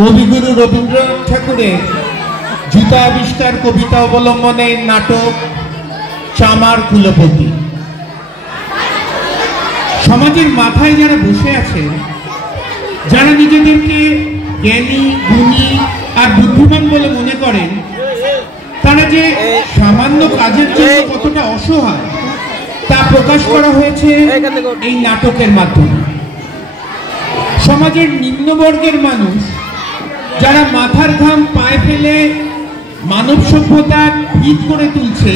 কবিগুরু রবীন্দ্রনাথ ঠাকুরের জুতা আবিষ্কার কবিতা অবলম্বনে নাটক চামার কুলপতি। সমাজের মাথায় যারা বসে আছে, যারা নিজেদেরকে জ্ঞানী, গুণী আর বুদ্ধিমান বলে মনে করেন, তারা যে সামান্য কাজের জন্য কতটা অসহায় তা প্রকাশ করা হয়েছে এই নাটকের মাধ্যমে। সমাজের নিম্নবর্গের মানুষ যারা মাথার ঘাম পায়ে ফেলে মানব সভ্যতার ভিত করে তুলছে,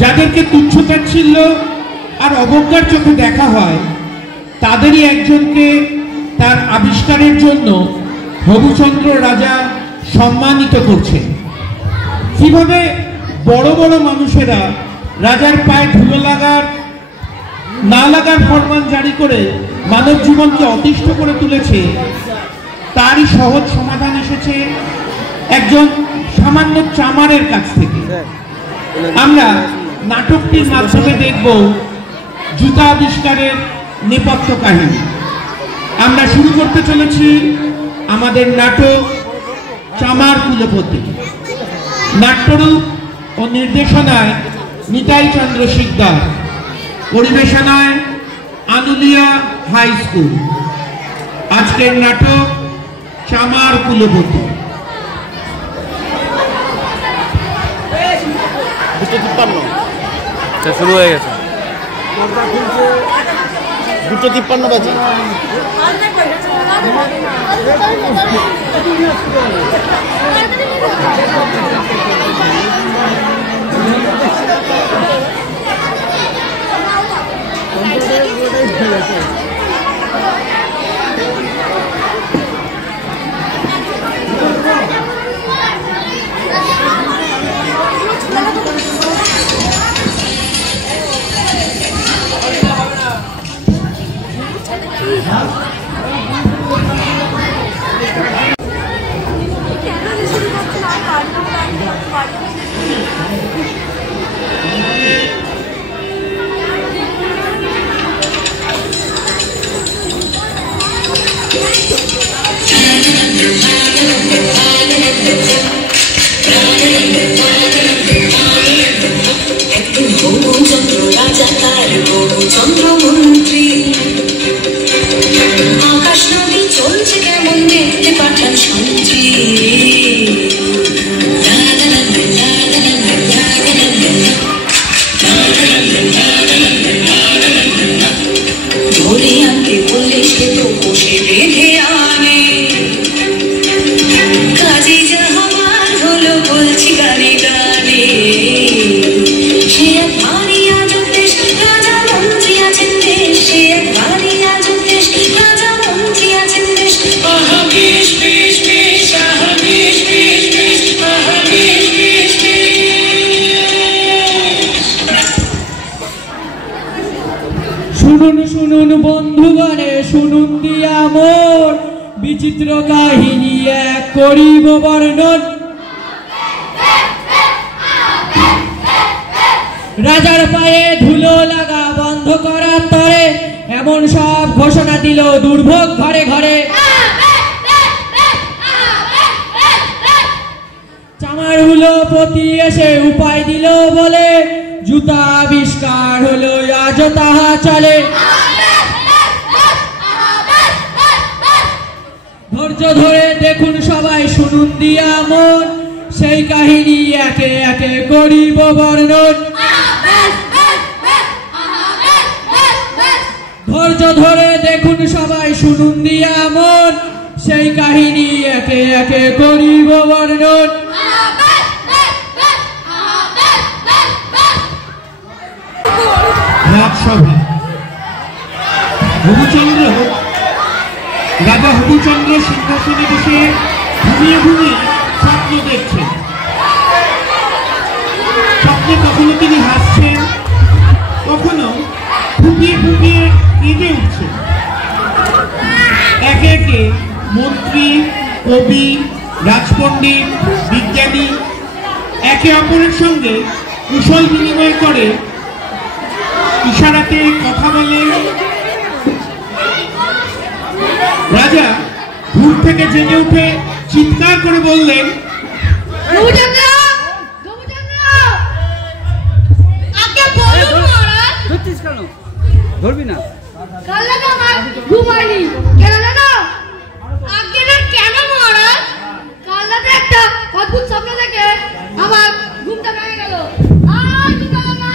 যাদেরকে তুচ্ছতাচ্ছিল্য আর অবজ্ঞার চোখে দেখা হয়, তাদেরই একজনকে তার আবিষ্কারের জন্য হবুচন্দ্র রাজা সম্মানিত করছেন। কিভাবে বড় বড় মানুষেরা রাজার পায়ে ধুলো না লাগার ফরমান জারি করে মানব জীবনকে অতিষ্ঠ করে তুলেছে, তারই সহজ সমাধান এসেছে একজন সামান্য চামারের কাছ থেকে। আমরা নাটকটির মাধ্যমে দেখব জুতা আবিষ্কারের নেপথ্য কাহিনী। আমরা শুরু করতে চলেছি আমাদের নাটক চামার কুলপতি। নাট্যরূপ ও নির্দেশনায় নিতাই চন্দ্র শিকদার, পরিবেশনায় আনুলিয়া হাই স্কুল। আজকের নাটক চামার কুলপতি। 2:53 শুরু হয়ে গেছে। 2:53 বাজে। চন্দ্রমন্ত্রী আকাশ নদী চলছে কেমন দেখতে পাঠান সন্ত্রী। ধরে আনতে বললে সে তো বসে বেঁধে আনে, কাজে যাহাবার হলো বলছি গানে গানে। সে এক ভারী আজব দেশ, রাজা মন্ত্রী আছেন দেশ। সে এক ভারী আজব দেশ, রাজা মন্ত্রী আছেন দেশ। আহা বেশ বেশ বেশ, আহা বেশ বেশ বেশ, আহা বেশ বেশ বেশ। শুনুন শুনুন বন্ধুগণে, শুনুন দিয়া মোর বিচিত্র কাহিনী এক করিব বর্ণন। রাজার পায়ে ধুলো লাগা বন্ধ করার তরে এমন সব ঘোষণা দিল দুর্ভোগ ঘরে ঘরে। চামার কুলপতি এসে উপায় দিল বলে, জুতা আবিষ্কার হলো আজ তাহা চলে। ধৈর্য ধরে দেখুন সবাই, শুনুন দিয়া মন সেই কাহিনী একে একে করিব বর্ণন। ধৈর্য ধরে দেখুন সবাই, শুনুন দিয়া মন সেই কাহিনী একে একে করিব বর্ণন। রাজসভা। রাজা হবুচন্দ্র সিংহাসনে বসে ঘুমিয়ে ঘুমিয়ে স্বপ্ন দেখছেন। স্বপ্নে কখনো তিনি হাসছেন, কখনো ফুপিয়ে ফুপিয়ে কেঁদে উঠছেন। একে একে মন্ত্রী, কবি, রাজপণ্ডিত, বিজ্ঞানী একে অপরের সঙ্গে কুশল বিনিময় করে, ইশারাতে কথা বলে। রাজা ঘুম থেকে জেগে উঠে চিৎকার করে বললেন, ধরবি না কাল রাতে আমার ঘুম হয়নি। কেন জানো? আগে না কেন মহারাজ? কাল রাতে একটা অদ্ভুত স্বপ্ন দেখে আমার ঘুমটা ভেঙে গেল। আর কি বলো না?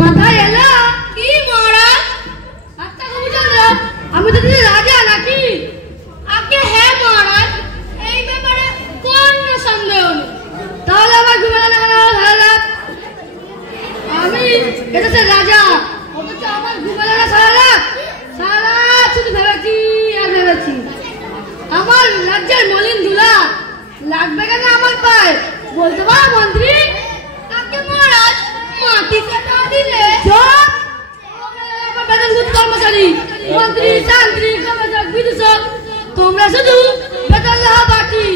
মাথায় এলো কি মহারাজ? আচ্ছা গোবিচন্দ্র, আমি তো তুমি রাজা নাকি? আগে হ্যাঁ মহারাজ, এই ব্যাপারে কোনো সন্দেহ নেই। তাহলে আমার ঘুমে গেল কেন? আমি এটা রাজা, অথচ আমার ঘুমালে না সারা শুধু ভেবেছি আর ভেবেছি। আমার রাজ্যের মলিন ধুলা লাগবে কেন আমার পায়ে? বলতে পারো মন্ত্রী? তাকে মহারাজ মাটিতে না দিলে বেতনভূত কর্মচারী, মন্ত্রী, তান্ত্রিক, বিদূষক, তোমরা শুধু বেতন লাহা বাকি।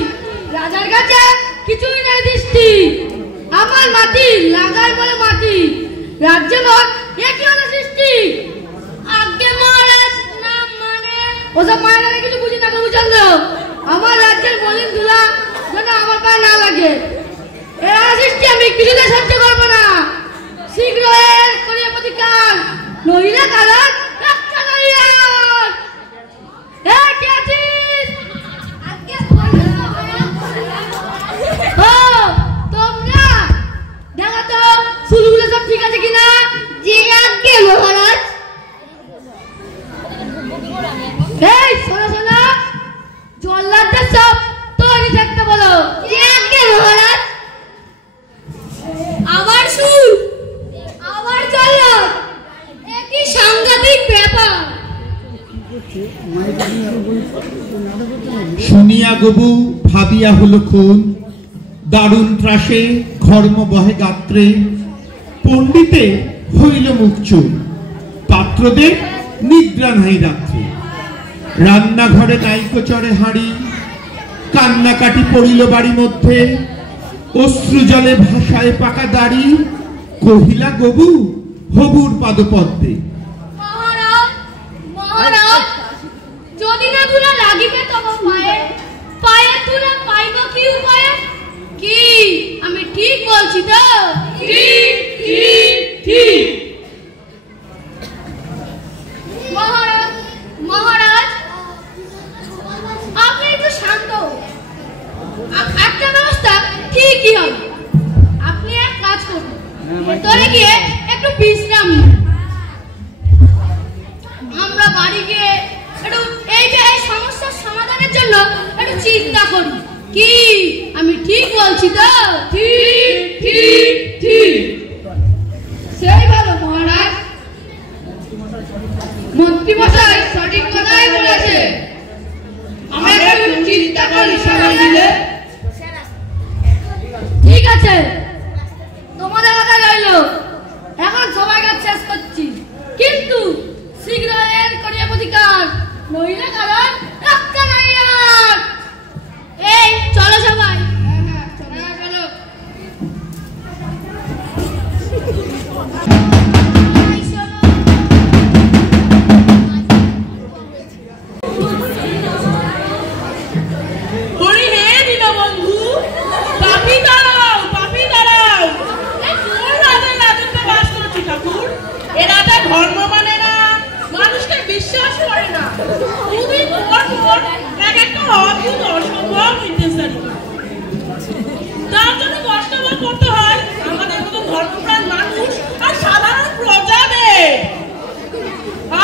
রাজার কাছে কিছুই নাই দৃষ্টি। আমার মাটি লাগাই বলে মাটি, রাজ্য লোক একই হলো সৃষ্টি। আগে মহারাজ না মানে ওসব মায়েরা কিছু বুঝি না গোবিচন্দ্র। আমার রাজ্যের মলিন ধুলা যেন আমার পায়ে না লাগে, এরা সৃষ্টি আমি কিছুতে সহ্য করবো না। শীঘ্র এর করিয়া প্রতিকার, নইলে কারণ রক্ষা করিয়া। কে আছিস? আগে তোমরা দেখো তো চুলগুলো সব ঠিক আছে কিনা? জি আজ্ঞে মহারাজ। এই শোনো শোনো, জল্লাদদের সব তৈরি থাকতে বলো। জি আজ্ঞে মহারাজ। আবার চুল আবার জল্লাদ, একই সাংঘাতিক ব্যাপার। শুনিয়া গবু ভাবিয়া হলো খুন, দারুণ ত্রাসে ঘর্ম বহে গাত্রে। পণ্ডিতে হইল মুখ চুল, পাত্রদের নিদ্রা নাই রাত্রে। রান্নাঘরে নাইকো চড়ে হাঁড়ি, কান্নাকাটি পড়িল বাড়ি মধ্যে। অশ্রু জলে ভাষায় পাকা দাড়ি, কহিলা গবু হবুর পাদপদ্মে। মহারাজ মহারাজ, যদি না ধুলা লাগিবে তব পায়ে, পায়ে ধুলা পাইব কি উপায়ে? কি আমি ঠিক বলছি তো? ঠিক ঠিক ঠিক। মহারাজ মহারাজ, আপনি একটু শান্ত। একটা ব্যবস্থা ঠিকই হবে। আপনি এক কাজ করুন, ভেতরে গিয়ে একটু বিশ্রাম নিন। আমরা বাড়ি গিয়ে একটু এই যে এই সমস্যার সমাধানের জন্য একটু চিন্তা করি। কি আমি ঠিক বলছি তো? ঠিক ঠিক ঠিক। সেই ভালো মহারাজ, মন্ত্রী মশাই সঠিক কথাই বলেছে। আমি একটু চিন্তা করি সময় দিলে। ঠিক আছে, তোমাদের কথা রইল। এখন সবাই কাজ শেষ করছি, কিন্তু শীঘ্র এর করিয়া প্রতিকার, নইলে কারণ রক্ষা নাই আর। এই চলো সবাই। চলো। হরি হে দীনবন্ধু, পাপি দাঁড়াও, পাপি দাঁড়াও। এই কোন রাজার রাজত্বে বাস করছি ঠাকুর? এ রাজা ধর্ম মানে না, মানুষকে বিশ্বাস করে না। দুদিন পর পর এক একটা অদ্ভুত অসম্ভব নির্দেশারি, তার জন্য কষ্ট করতে হয় আমাদের মতো ধর্মপ্রাণ মানুষ আর সাধারণ প্রজাদের।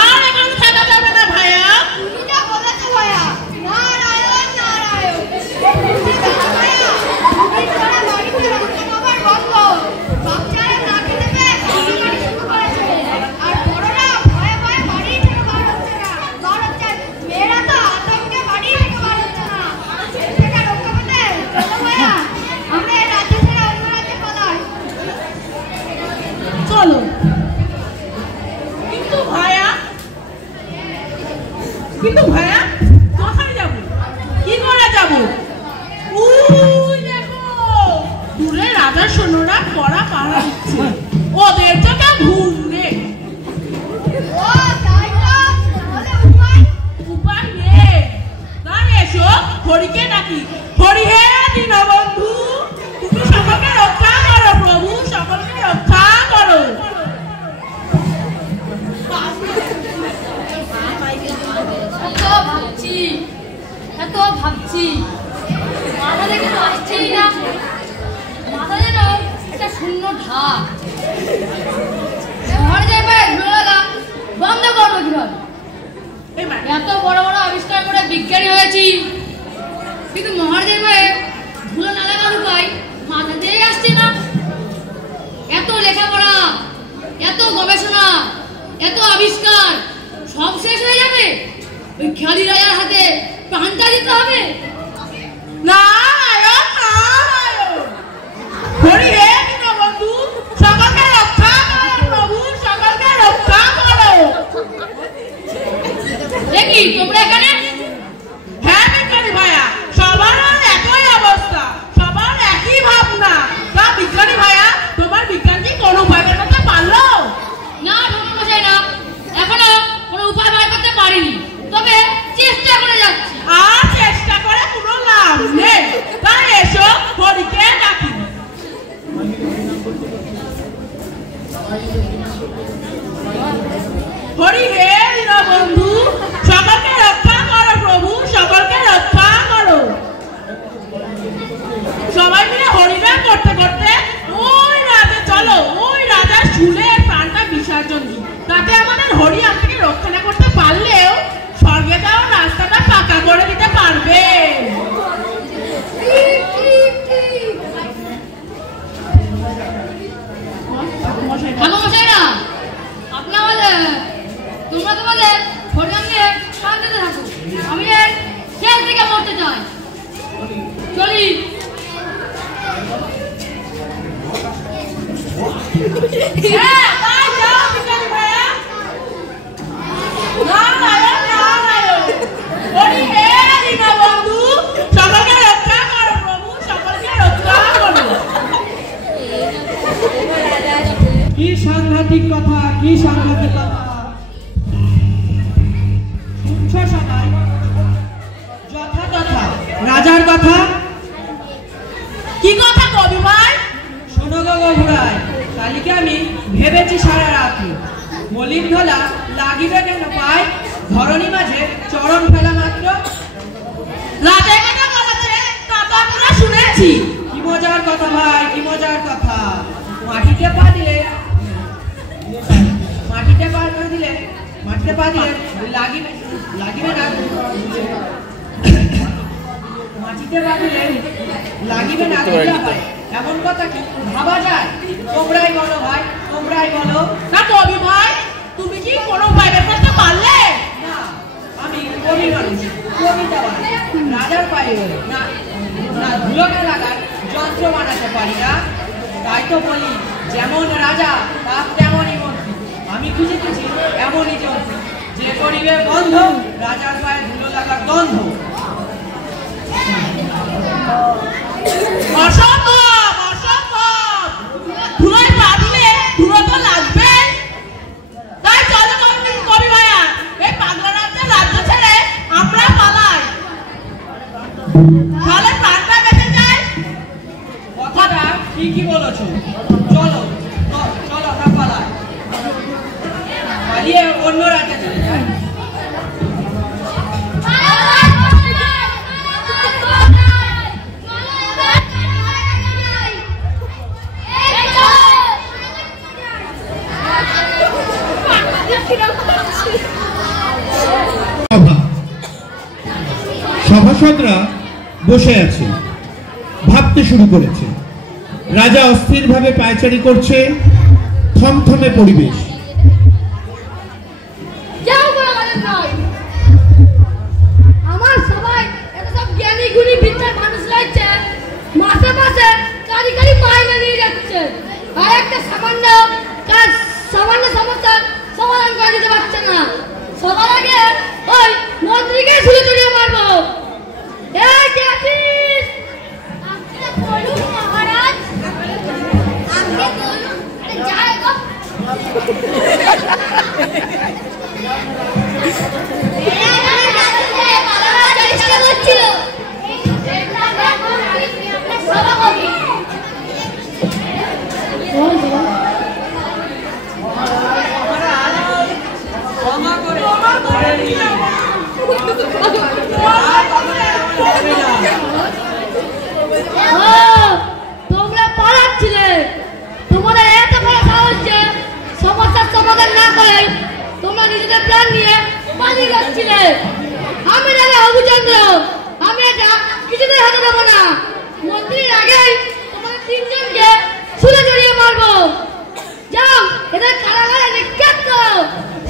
আর এখন থাকা যাবে না ভাইয়া। তুমি যা বলেছো ভাইয়া, নারায়ণ নারায়ণ। ভাইয়া, তুমি তোরা বাড়িতে রক্ষণ হবার বন্ধ। বাচ্চারা লাঠি দেবে কান্নাকাটি শুরু করেছে, আর বড়রা ভয়ে ভয়ে বাড়ি থেকে বার হচ্ছে না। মেয়েরা তো আতঙ্কে বাড়ি থেকে বার হচ্ছে না। সেটা রক্ষা পেতে চলো ভাইয়া, আমরা এই রাজ্য ছেড়ে অন্য রাজ্যে পালাই। চলো। কিন্তু ভাইয়া কোথায় যাব? কি করে যাব? ওই দেখো দূরে রাজার সৈন্যরা কড়া পাহারা দিচ্ছে, ওদের চোখে ঘুম নেই। ও তাই তো, হরিকে ডাকি। হরি হে দীনবন্ধু, তুমি সকলকে রক্ষা করো প্রভু, সকলকে রক্ষা করো। এত ভাবছি মাথা দেখে তো আসছেই না, মাথা যেন একটা শূন্য ঢাক। বন্ধ করবো কিভাবে? এত বড় বড় আবিষ্কার করে বিজ্ঞানী হয়েছি, কিন্তু মহাদেব ধুলো না লাগার উপায় মাথা দিয়ে আসছে না। এত লেখাপড়া, এত গবেষণা, এত আবিষ্কার সব শেষ হয়ে যাবে? ওই খেয়ালি রাজার হাতে প্রাণটা দিতে হবে? নারায়ণ নারায়ণ, হরি হে দীনবন্ধু, সকলকে রক্ষা করো প্রভু, সকলকে রক্ষা করো। দেখি তোমরা এখানে? হ্যাঁ বিজ্ঞানী ভাইয়া, সবার একই অবস্থা, সবার একই ভাবনা। তা বিজ্ঞানী ভাইয়া, তোমার বিজ্ঞান কি কোনো উপায় বের করতে পারলো? না ঠাকুরমশাই, না, এখনো কোনো উপায় বার করতে পারিনি, তবে চেষ্টা করে যাচ্ছি। আর চেষ্টা করে কোনো লাভ নেই, তাই এসো হরিকে ডাকি। হরি হে দীনবন্ধু, সকলকে রক্ষা করো প্রভু, সকলকে রক্ষা করো। সবাই মিলে হরিনাম করতে করতে ওই রাতে চলো, ওই রাজার শুলে প্রাণটা বিসর্জন দিই। তাতে আমাদের হরি আমাকে রক্ষা না করতে পারলেও স্বর্গে যাওয়ার রাস্তাটা পাকা করে দিতে পারবে। ঠাকুরমশাইরা, তোমরা তোমাদের হরিনাম নিয়ে শান্তিতে থাকো, আমি এর শেষ দিকে মরতে চাই। চলি। হ্যাঁ, তাই যাও বিজ্ঞানী ভাইয়া। নারায়ণ নারায়ণ, হরি হে দীনবন্ধু, সকলকে রক্ষা করো প্রভু, সকলকে রক্ষা করো। কি সাংঘাতিক কথা, কি সাংঘাতিক কথা। শুনছো সবাই? যথা তথা রাজার কথা। কি কথা কবি ভাই? শোনো গো গভুরাই, কালিকে আমি ভেবেছি সারা রাত্রি, মলিন ধলা লাগিবে কেন পায়, ধরণী মাঝে চরণ ফেলা মাত্র। রাতের কথা বলেছে, তা তো আমরা শুনেছি। কি মজার কথা ভাই, কি মজার কথা। মাটিতে পা দিলে, মাটিতে পা দিলে, মাটিতে পা দিলে লাগিবে, লাগিবে না, মাটিতে পা দিলে লাগিবে না দিলে হয়, এমন কথা কি ভাবা যায়? তোমরাই বলো ভাই, তোমরাই বলো। না কবি ভাই, তুমি কি কোনো উপায় বের করতে পারলে? না, আমি কবি মানুষ, কবিতা বানাই, রাজার পায়ে না, না ধুলোকে লাগার যন্ত্র বানাতে পারি না। তাই তো বলি, যেমন রাজা তার তেমনই মন্ত্রী। আমি খুঁজেছি এমনই যন্ত্র, যে করিবে বন্ধ রাজার পায়ে ধুলো লাগার গন্ধ। অসম্ভব, অসম্ভব, ধুলোয় পা দিলে ধুলো তো লাগবে। তাই চলো কবি ভাইয়া, এই পাগলা রাজ্যের রাজ্য ছেড়ে আমরা পালাই, তাহলে প্রাণটা বেঁচে যায়। কথাটা ঠিকই বলেছ, চলো চলো আমরা পালাই, পালিয়ে অন্য রাজ্যে চলে যাই। সভাসদরা বসে আছে, ভাবতে শুরু করেছে। রাজা অস্থিরভাবে পায়চারি করছে, থমথমে পরিবেশ। আমার সবাই এত সব জ্ঞানী গুণী বিদ্যার মানুষ রয়েছে, মাসে মাসে কারি কারি মাইনে নিয়ে যাচ্ছে, আর একটা সামান্য কাজ, সামান্য সমস্যার সমাধান করে দিতে পারছে না। সবার আগে ওই মন্ত্রীকে ছুঁড়ে ছুঁড়ে মারবো। এই কে আছিস? আপনি বলুন মহারাজ। আপনি বলুন। আরে যাই গো। তোমরা পালাচ্ছিলে, তোমাদের এত বড় সাহস যে সমস্যার সমাধান না করে তোমরা নিজেদের প্ল্যান নিয়ে পালিয়ে যাচ্ছিলে। আমি রাজা হবুচন্দ্র, আমি এটা কিছুতেই হতে দেবো না। মন্ত্রীর আগেই তোমাদের তিনজনকে ছুলে জড়িয়ে মারবো। যাও, এদের কারাগারে নিক্ষেপ করো,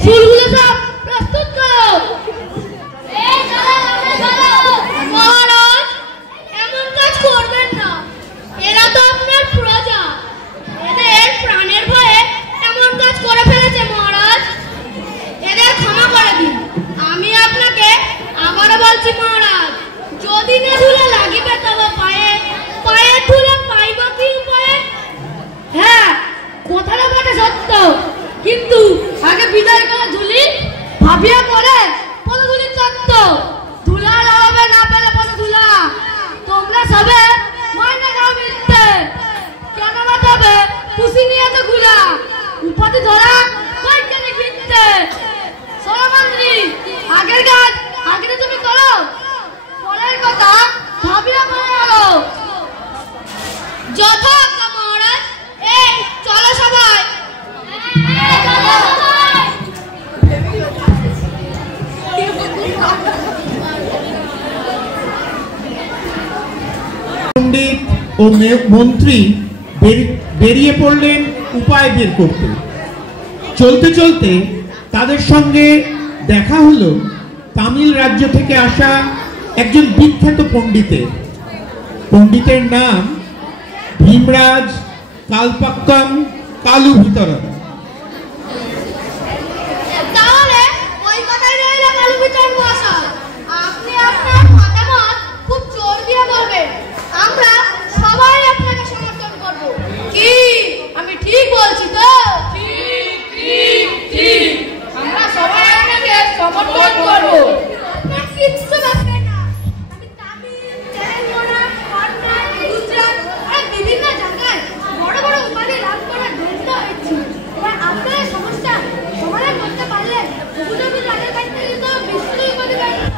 ফুলগুলো সব প্রস্তুত করো। মহারাজ, এমন কাজ করবেন না, এরা তো আপনার প্রজা, এদের প্রাণের ভয়ে এমন কাজ করে ফেলেছে। মহারাজ, এদের ক্ষমা করে দিন। আমি আপনাকে আবারও বলছি মহারাজ, যদি না ধুলে লাগিবে তবে পায়ে, পায়ে ধুলে পাইব কি উপায়ে? হ্যাঁ, কথাটা বটে সত্য, কিন্তু আগে বিদায় করে ধুলি ভাবিয়া পরে পদধুলি তত্ত্ব। ধুলা লাগাবে না পেলে পদধুলা। তোমরা সবে মাইনে খাও মিথ্যে, কেন বা তবে পুষি নিয়ে তো ঘুরা উপাধি ধরা কয়েকখানি ফিরতে। সরমন্ত্রী, আগের কাজ আগে তুমি করো, পরের কথা ভাবিয়া পরে আলো। যথাজ্ঞা মহারাজ। এই চলো সবাই। পণ্ডিত ও মন্ত্রী বেরিয়ে পড়লেন উপায় বের করতে। চলতে চলতে তাদের সঙ্গে দেখা হলো তামিল রাজ্য থেকে আসা একজন বিখ্যাত পণ্ডিতের। পণ্ডিতের নাম ভীমরাজ কালপাক্কম কালুভিতরম। তাহলে ওই কথাই রইল কালুভিতরম মহাশয়, আপনি আপনার মতামত খুব জোর দিয়ে বলবেন, আমরা সবাই আপনাকে সমর্থন করব। কি আমি ঠিক বলছি তো? ঠিক, আমরা সবাই আপনাকে সমর্থন করব। আপনার কিচ্ছু ব্যাপার না, আমি তামিল, তেলেঙ্গানা, কর্ণাটক, গুজরাট আর বিভিন্ন জায়গায় বড় বড় উপাধি লাভ করার দরিদ্র হয়েছি। এবার আপনার সমস্যা সমাধান করতে পারলে উপযোগী রাজার কাছ থেকে তো বিশ্বজয়ী উপাধি পাবেন।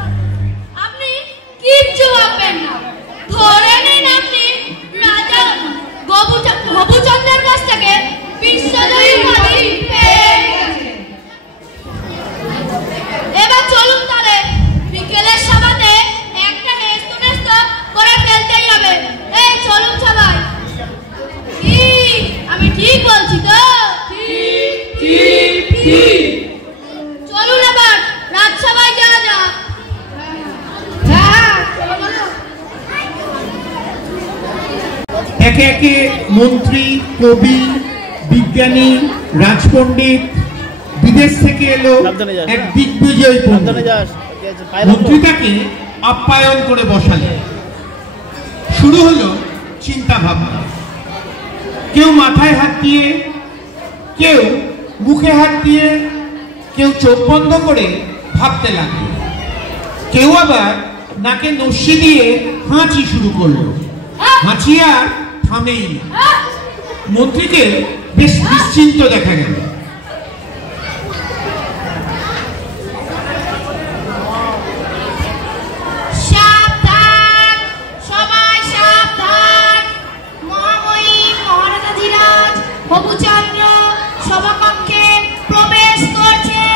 আপনি কিচ্ছু ভাববেন না, ধরে নিন আপনি রাজা হবুচন্দ্রের কাছ থেকে বিশ্বজয়ী উপাধি পেয়ে গেছেন। এবার চলুন তাহলে, বিকেলের সভাতে একটা নেস্ত করে ফেলতেই হবে। এই চলুন সবাই। কি আমি ঠিক বলছি তো? ঠিক। চলুন এবার রাজসভায় যাওয়া যাক। হ্যাঁ, চলো। একে একে মন্ত্রী, কবি, বিজ্ঞানী, রাজপণ্ডিত, বিদেশ থেকে এলো এক দিগ্বিজয়ী পণ্ডিত। মন্ত্রী তাকে আপ্যায়ন করে বসালেন। শুরু হলো চিন্তা ভাবনা। কেউ মাথায় হাত দিয়ে, কেউ মুখে হাত দিয়ে, কেউ চোখ বন্ধ করে ভাবতে লাগলো, কেউ আবার নাকে নস্যি দিয়ে হাঁচি শুরু করলো। হাঁচি আর থামেই না। মন্ত্রীকে বেশ নিশ্চিন্ত দেখা গেল। সাবধান, সবাই সাবধান। মহাময়ী মহারাজাধিরাজ হবুচন্দ্র সভাকক্ষে প্রবেশ করছে।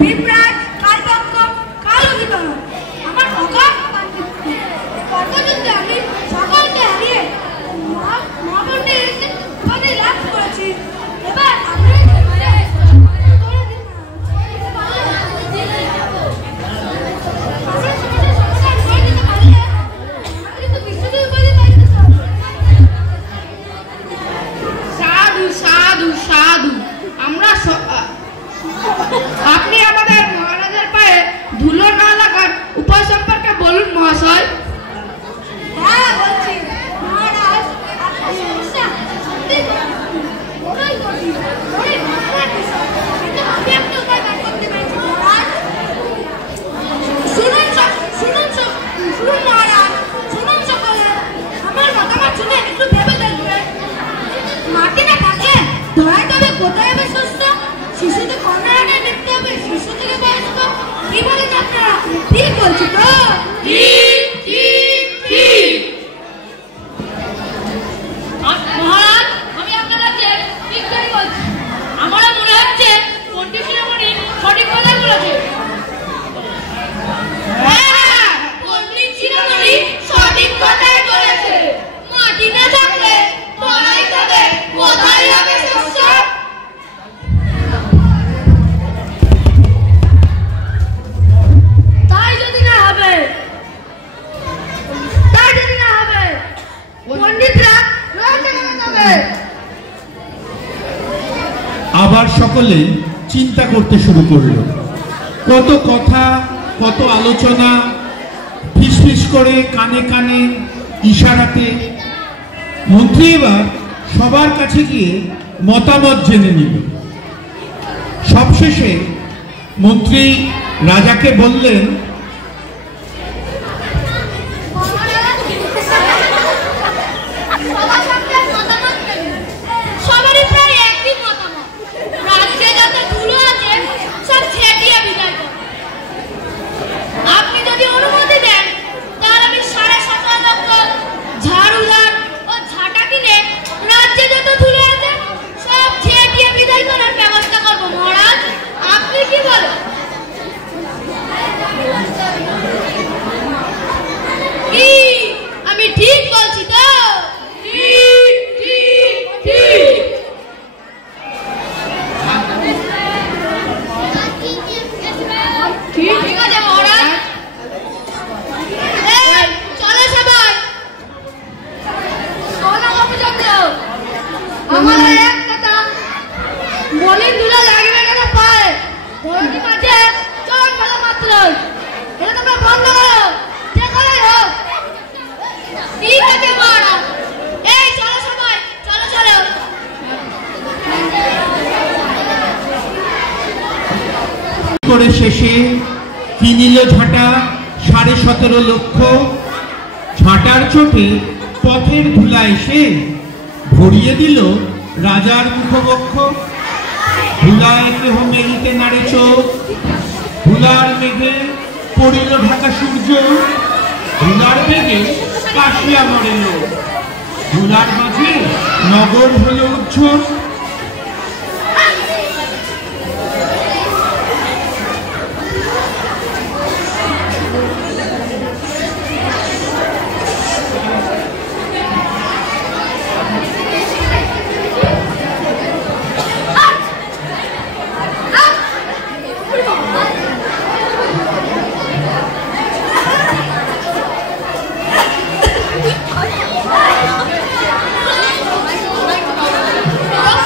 বিপ্রাট কালপক্ষ কাল অধিকার আমার অগাধ কর্মযুদ্ধে আমি সকলকে হারিয়ে মহাবন্ডের উপাধি লাভ করেছি। এবার আমি সাধু সাধু সাধু আমরা আপনি আমাদের মহারাজের পায়ে ধুলো না লাগার উপায় সম্পর্কে বলুন মহাশয়। হ্যাঁ বলছি মহারাজ, আপনার সমস্যা সত্যি বড়ই কঠিন, বড়ই ভাবনার বিষয়, কিন্তু আমি একটা উপায় বের করতে পেরেছি মহারাজ। শুনুন মহারাজ, শুনুন সকলে, আমার মতামত শুনে একটু ভেবে দেখবেন। মাটি না থাকলে ধরাই তবে কোথায় হবে শস্য? শিশু তো কর্ণাটে দেখতে হবে, শিশু থেকে বয়স্ক। কি বলেন আপনারা? ঠিক বলছি তো? মহারাজ, আমি আপনার কাছে ঠিকই বলছি। আমারও মনে হচ্ছে পণ্ডিত শিরোমণি সঠিক কথাই বলেছে। হ্যাঁ, পণ্ডিত শিরোমণি সঠিক কথাই বলেছে। মাটি না থাকলে ধরাই তবে কোথায় হবে শস্য? তাই যদি না হবে পণ্ডিতরা রয়েছে কেন তবে? আবার সকলে চিন্তা করতে শুরু করলো। কত কথা, কত আলোচনা, ফিসফিস করে কানে কানে ইশারাতে। মন্ত্রী এবার সবার কাছে গিয়ে মতামত জেনে নিল। সবশেষে মন্ত্রী রাজাকে বললেন, সবারই প্রায় একই মতামত। রাজ্যে যত ধুলো আছে সব ছেটিয়ে বিদায় করো। আপনি যদি অনুমতি দেন তাহলে আমি 17.5 লক্ষ ঝাড়ুদার ও ঝাঁটা কিনে রাজ্যে যত ধুলো আছে সব ছেটিয়ে বিদায় করার ব্যবস্থা করবো মহারাজ। আপনি কি বলেন? কি আমি ঠিক বলছি তো? ঠিক আছে মহারাজ। এই চলো সবাই। শোনো গোপীচন্দ্র, আমার এক কথা বলি, দুলা লাগবে কেন পায়? ধরনী মাঝে চল ফেলা মাত্র এটা তোমরা বন্ধ করো, যে করেই হোক। ঠিক আছে মহারাজ। এই চলো সবাই, চলো চলো। করে শেষে কিনিল ঝাঁটা 17.5 লক্ষ। ঝাঁটার চোটে পথের ধুলা এসে ভরিয়ে দিল রাজার মুখবক্ষ। ধুলায় কেহ মেলিতে নাড়ে চোখ, ধুলার মেঘে পড়িল ঢাকা সূর্য। ধুলার বেগে কাশিয়া মরে লোক, ধুলার মাঝে নগর হল উজ্জ্বল। Oh,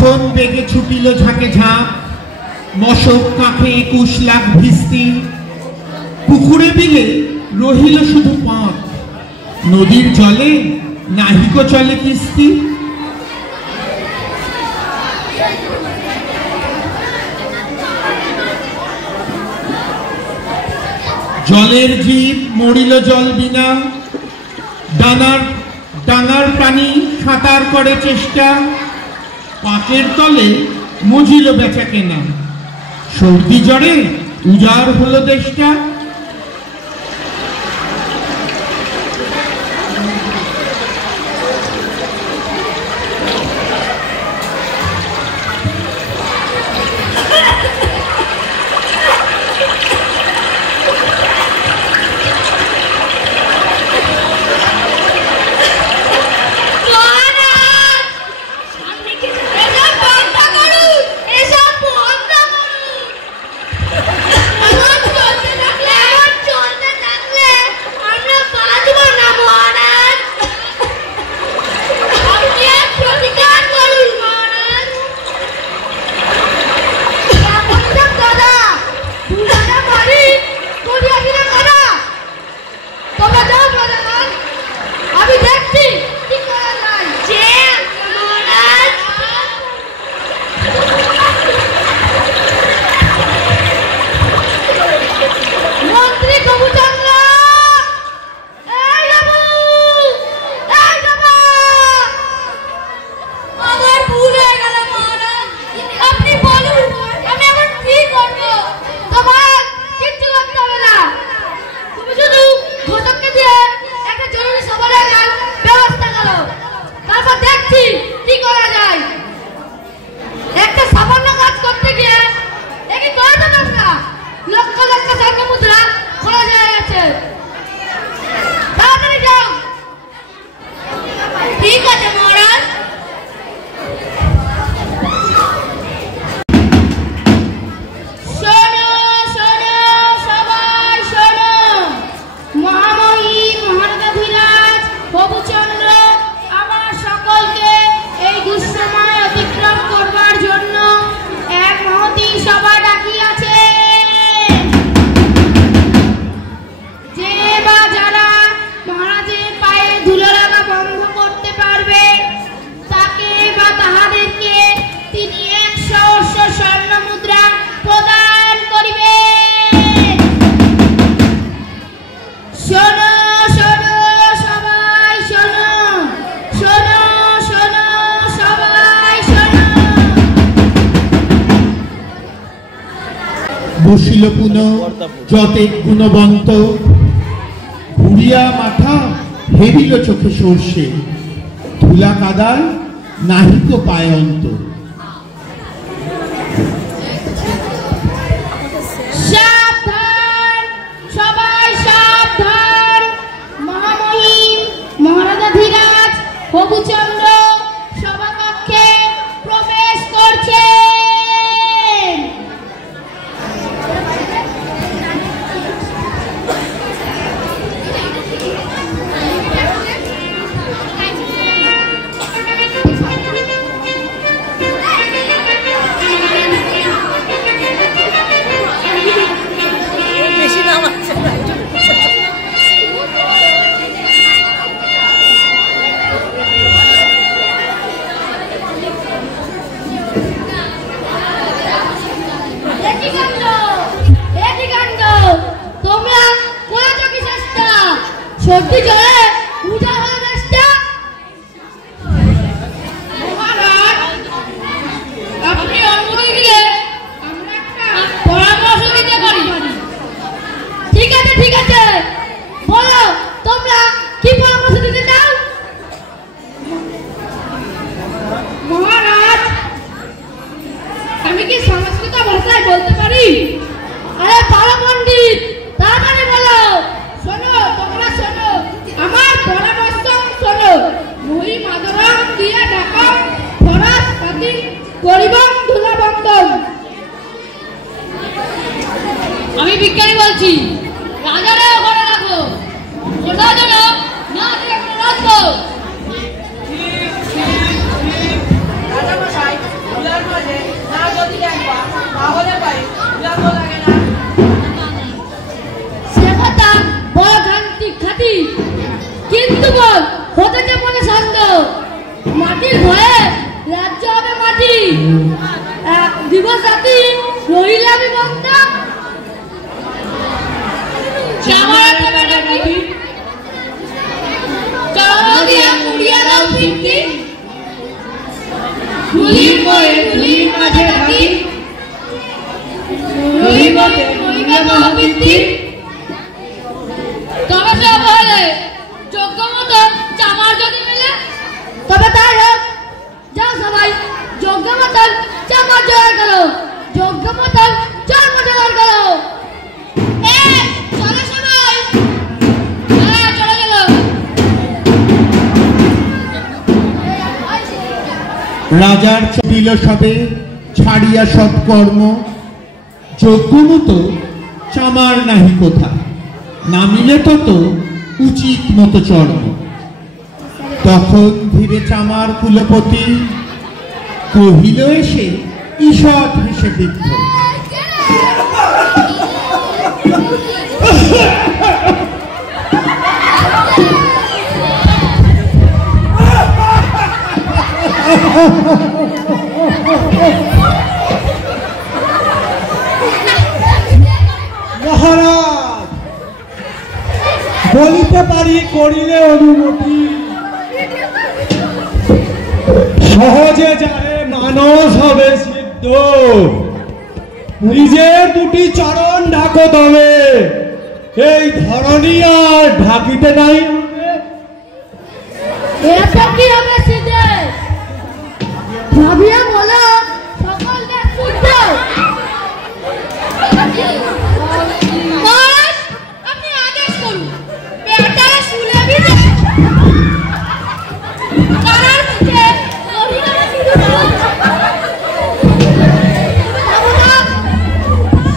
তখন বেগে ছুটিল ঝাঁকে ঝাঁক, মশক কাঁখে 21 লাখ ভিস্তি। পুকুরে বিলে রহিল শুধু পাঁক, নদীর জলে নাহিকো চলে কিস্তি। জলের জীব মরিল জল বিনা, ডাঙার প্রাণী সাঁতার করে চেষ্টা। পাকের তলে মজিল বেচা কেনা, সর্দি জ্বরে উজাড় হলো দেশটা। বসিল পুন যতে গুণবন্ত, ঘুরিয়া মাথা হেরিল চোখে সর্ষে। ধুলা কাদায় নাহিক পায়ন্ত। সাবধান, সবাই সাবধান। মহামহিম মহারাজাধিরাজ হবুচন্দ্র সভাকক্ষে প্রবেশ করছে। সর্দি জলে উজাড় হলো দেশটা। আপনি অনুমতি দিলে আমরা একটা পরামর্শ দিতে পারি। ঠিক আছে ঠিক আছে, বলো তোমরা কি পরামর্শ দিতে চাও? মহারাজ, আমি কি সংস্কৃত ভাষায় বলতে পারি? আরে পারো পণ্ডিত, তাড়াতাড়ি বলো। শোনো, তোমরা শোনো, আমার পরামর্শ শোনো। মুই মাদরং দিয়ে ডাকম ফরাস পাতি করিবং ধুলাবন্দন। আমি বিজ্ঞানী বলছি, রাজারে ওখানে রাখো। কোথাও যেন না রাখো। রাজামশাই, সাথী রহিলা বিবন্ধা চামারাতে বেড়াকি চলো দিয়া কুড়িয়া দাও ফিরতি গুলির মাঝে থাকি রহিবে মহাবৃত্তি তবে সব হলে যোগ্য মতো চামার যদি মেলে তবে তাই হোক। যাও সবাই যোগ্য মতন চামার জোগাড় করো, যোগ্য মতন চর্ম জোগাড় করো। চলো সবাই, চলো চলো। রাজার দিল সবে ছাড়িয়া সব কর্ম, যোগ্য মতো চামার নাহি কোথা, নামিলে তত উচিত মতো চর্ম। তখন ধীরে চামার কুলপতি কহিল এসে ঈষৎ হেসে বিদ্ধ, মহারাজ বলিতে পারি করিলে অনুমতি, সহজে যারে মানস হবে সিদ্ধ, নিজের দুটি চরণ ঢাকো তবে এই ধরনী আর ঢাকিতে নাই। এটা কি হবে সিদ্ধে? ভাবিয়া বলো সকল দেশ শুদ্ধ। আপনি আদেশ করুন, বেটা শুলে বিদে কারার মুখে রহিলা শুধু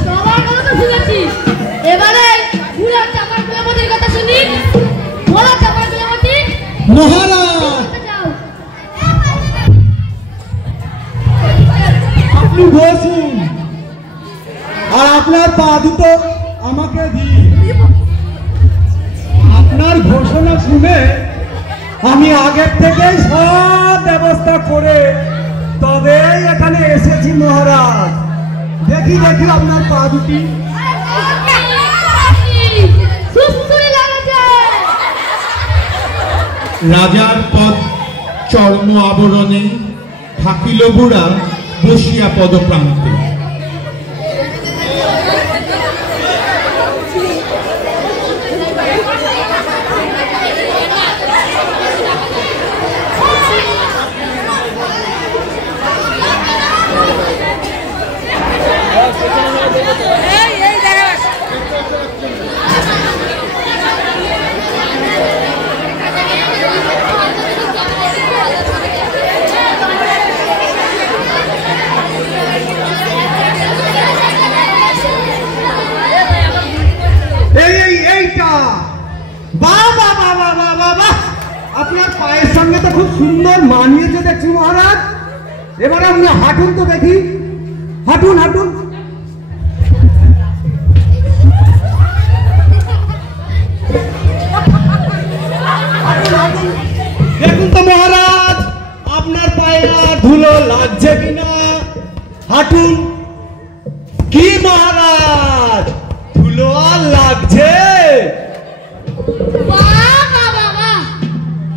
সবার কথা তো শুনেছি, এবারে ভুলার চামার কুলপতির কথা শুনি। বলো চামার কুলপতি। মহারাজ আপনি বসুন আর আপনার পা দুটো আমাকে দিন। আপনার ঘোষণা শুনে আমি আগের থেকেই সব ব্যবস্থা করে তবে এখানে এসেছি মহারাজ। দেখি দেখি আপনার পা দুটি। রাজার পদ চর্ম আবরণে থাকিল বুড়া বসিয়া পদপ্রান্তে। আপনার পায়ের সঙ্গে তো খুব সুন্দর মানিয়েছে দেখছি মহারাজ। এবার আপনি হাঁটুন তো দেখি, হাঁটুন হাঁটুন। দেখুন তো মহারাজ আপনার পায়ে ধুলো লাগছে কিনা, হাঁটুন। কি মহারাজ ধুলো আর লাগছে?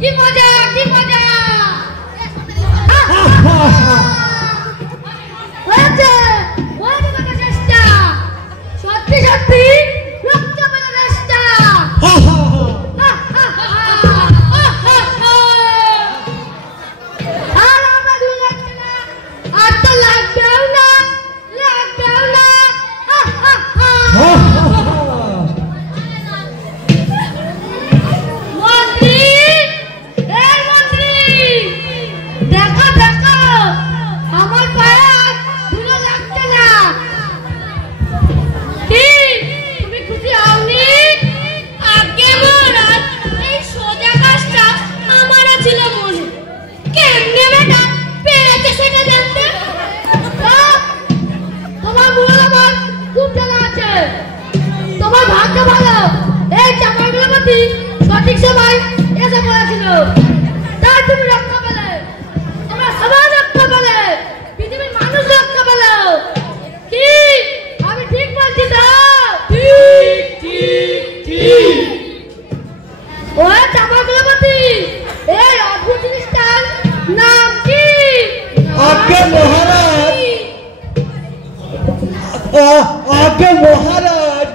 কি মজা কি মজা হয়েছে চেষ্টা, সত্যি সত্যি রক্ত মেলা চেষ্টা। আর আমার দু লাগছে না, আর তো লাগবেও না, লাগবেও না। সঠিক সময় এসে পড়েছিল, তাই তুমি রক্ষা পেলে, আমরা সবাই রক্ষা পেলে, পৃথিবীর মানুষ রক্ষা পেল। ওই চামাগুলোপতি, এই অদ্ভুত জিনিসটার নাম কি? আগে মহারাজ, আগে মহারাজ,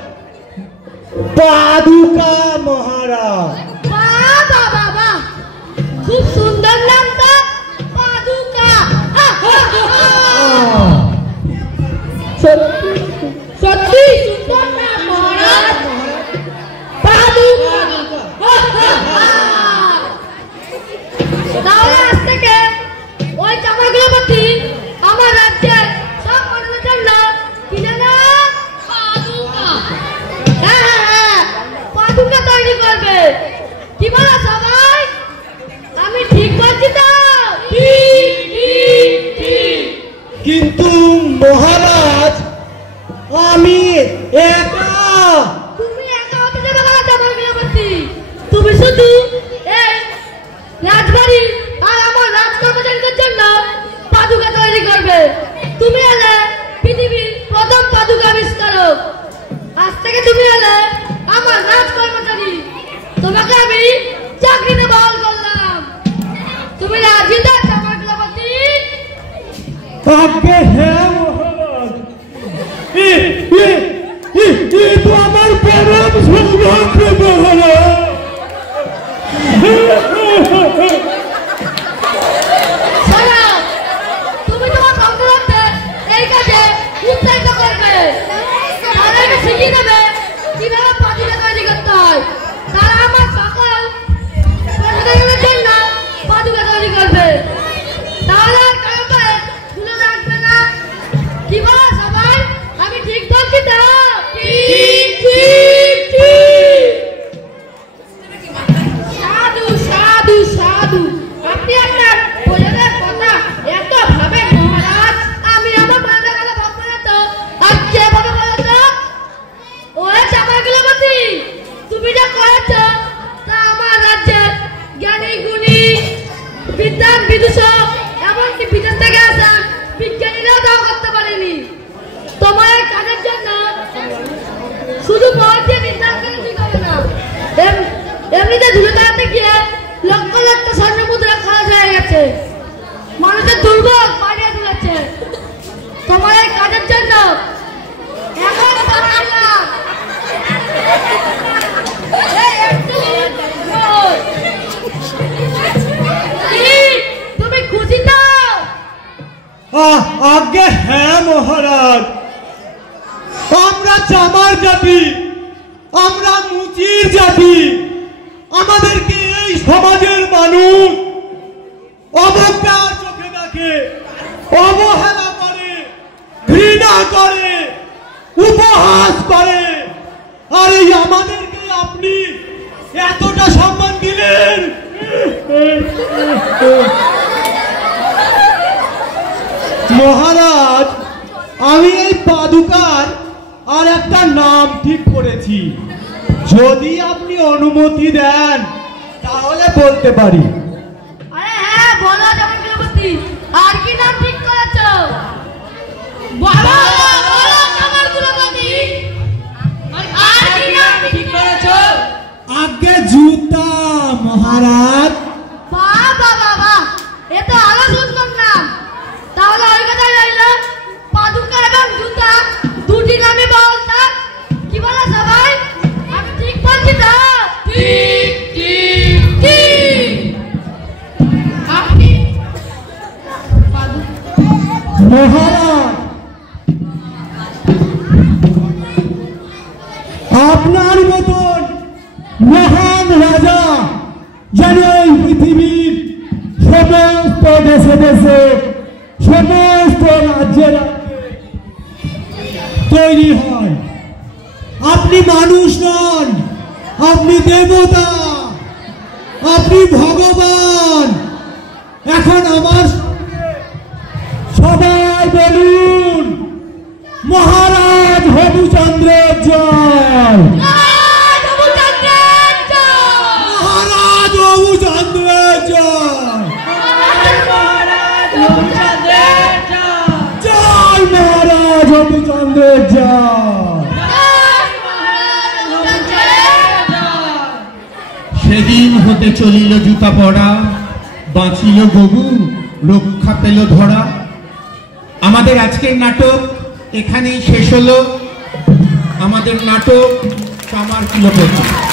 পাদুকা মহারাজ। বাবা বাবা, খুব সুন্দর নাম তো, পাদুকা। সত্যি সুন্দর নাম মহারাজ, পাদুকা। তাহলে আজ থেকে ওই চামাগুলোপতি আমার রাজ্যের সব মানুষের জন্য কি জানো? পাদুকা। হ্যাঁ, পাদুকা তৈরি করবে। কি বলো সবাই? আমি ঠিক বলছি তো? কিন্তু মহারাজ, আমি একা। তুমি একা হতে যাবে কেন চামাগুলোপতি? তুমি শুধু এই রাজবাড়ি আর আমার রাজকর্মচারীদের জন্য পাদুকা তৈরি করবে। তুমি হলে পৃথিবীর প্রথম পাদুকা আবিষ্কারক। আজ থেকে তুমি হলে আমার রাজকর্মচারী। তোমাকে আমি চাকরিতে বহাল করলাম। তুমি রাজি তো চামাগুলোপতি? আগে হ্যাঁ মহারাজ, তো আমার পরম সৌভাগ্য মহারাজ। শোনো, তুমি তোমার সংসারকে এই কাজে উৎসাহিত করবে। তাদেরকে শিখিয়ে দেবে কিভাবে পাদুকা তৈরি করতে হয়। তারা আমার সকল কর্মচারীদের জন্য পাদুকা তৈরি করবে। তাহলে আর কারো পায়ে ধুলো লাগবে না। কি বলো সবাই? আমি ঠিক বলছি তো? সাধু সাধু সাধু, আপনি আপনার প্রজাদের কথা এত ভাবেন মহারাজ। আমি আমার প্রজাদের কথা ভাববো না তো আর কে ভাবে বলো তো? ওই চামাগুলোপতি, তুমি যা করেছ তা আমার রাজ্যের জ্ঞানী গুণী বিদ্যান বিদূষক এমনকি বিদেশ থেকে আসা বিজ্ঞানীরাও তাও করতে পারেনি। তোমার এই কাজের জন্য শুধু পড়তে নির্ধারণ করে ঠিক হবে না, এমনিতে ধুলো তাড়াতে গিয়ে লক্ষ লক্ষ স্বর্ণ মুদ্রা খরচ হয়ে গেছে। মানুষের দুর্ভোগ বাড়িয়ে তুলেছে। তোমার এই কাজের জন্য এখন পাঠালাম। তুমি খুশি তো? আগে হ্যাঁ মহারাজ, আমরা চামার জাতি, আমরা মুচির জাতি। আমাদেরকে এই সমাজের মানুষ অবজ্ঞার চোখে দেখে, অবহেলা করে, ঘৃণা করে, উপহাস করে। আর এই আমাদেরকে আপনি এতটা সম্মান দিলেন। মহারাজ, আমি এই পাদুকার আর একটা নাম ঠিক করেছি। যদি আপনি অনুমতি দেন তাহলে বলতে পারি। আরে হ্যাঁ, বলো চামাগুলোপতি, আর কি নাম ঠিক করেছো? বলো বলো চামাগুলোপতি, আর কি নাম ঠিক করেছো? আগে জুতা মহারাজ। বাবা বাবা, এ তো আরো সুন্দর নাম। তাহলে ওই কথাই রইল, পাদুকা এবং জুতা দুটি নামই বল থাক। কি বলো সবাই? আমি ঠিক বলছি তো? ঠিক ঠিক ঠিক। আপনি মহারাজ, আপনার মতন মহান রাজা যেন এই পৃথিবীর সমস্ত দেশে দেশে, সমস্ত রাজ্যে রাজ্যে তৈরি হয়। আপনি মানুষ নন, আপনি দেবতা, আপনি ভগবান। এখন আমার সঙ্গে সবাই বলুন, মহারাজ হবুচন্দ্রের জয়। মহারাজ হবুচন্দ্রের জয়। মহারাজ হবুচন্দ্রের জয়। মহারাজ হবুচন্দ্রের জয়। জয় মহারাজ হবুচন্দ্রের জয়। জয় মহারাজ হবুচন্দ্রের সেদিন হতে চলিল জুতা পড়া, বাঁচিল গবু, রক্ষা পেল ধরা। আমাদের আজকের নাটক এখানেই শেষ হলো। আমাদের নাটক কামার কিলোপতি।